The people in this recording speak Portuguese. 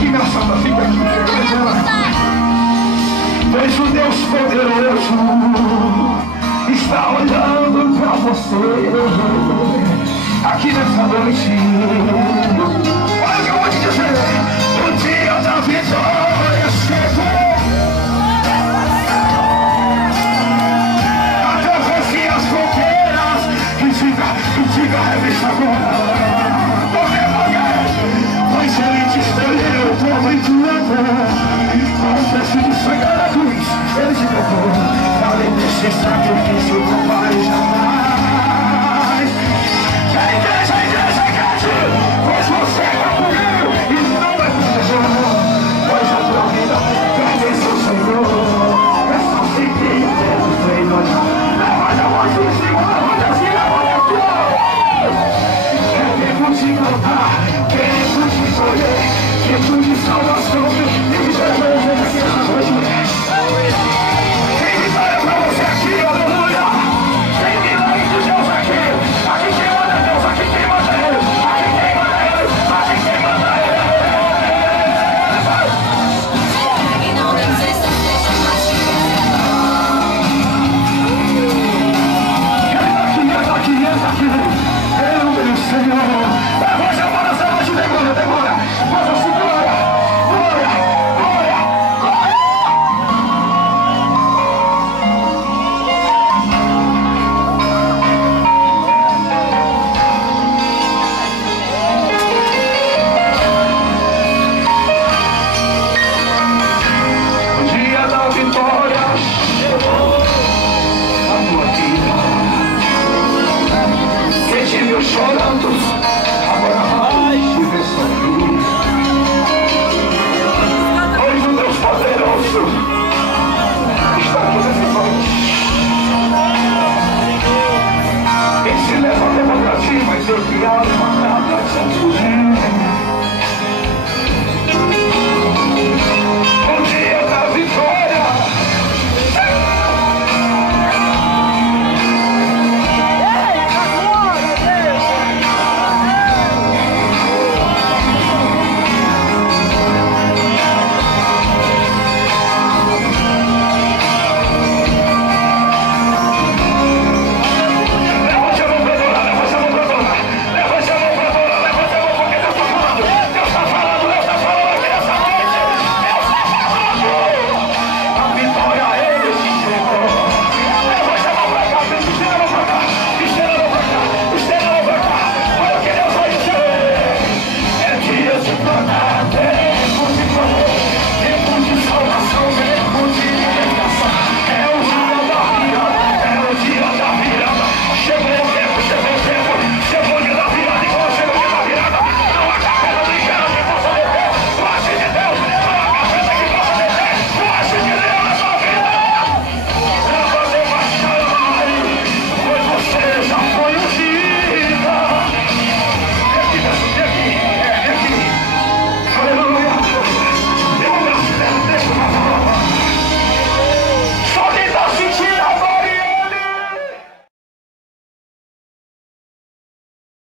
aqui, minha santa, fica aqui. Pois o Deus poderoso está olhando pra você aqui nessa noite. Olha o que eu vou te dizer. O dia da vitória chegou. Atravesse as fronteiras e diga a revista agora. Pois ele te escolheu como enviado. Com o preço de chegar à cruz, ele te provou. Além desse sacrifício, não vai jamais. Que a igreja cante, pois você concluiu e não vai proteger. Pois a tua vida pertence ao Senhor. É só seguir o dedo feio. Levanta a voz e segura a voz assim, levanta assim. É tempo de cantar, tempo de escolher, tempo de salvação. E Jesus é aqui essa noite. Tem vitória pra você aqui, aleluia. Tem milagre de Deus aqui. Aqui quem manda é Deus, aqui quem manda é Ele. Aqui quem manda é Ele, aqui quem manda é Ele. Entra aqui. Em nome do Senhor. Levante a mão nessa noite, demora. Faça assim, glória. O dia da vitória chegou na tua vida. Quem te viu chorando, agora vai te ver sorrir. Pois o Deus poderoso está aqui nessa noite. Quem se leva a democracia vai ter que alma.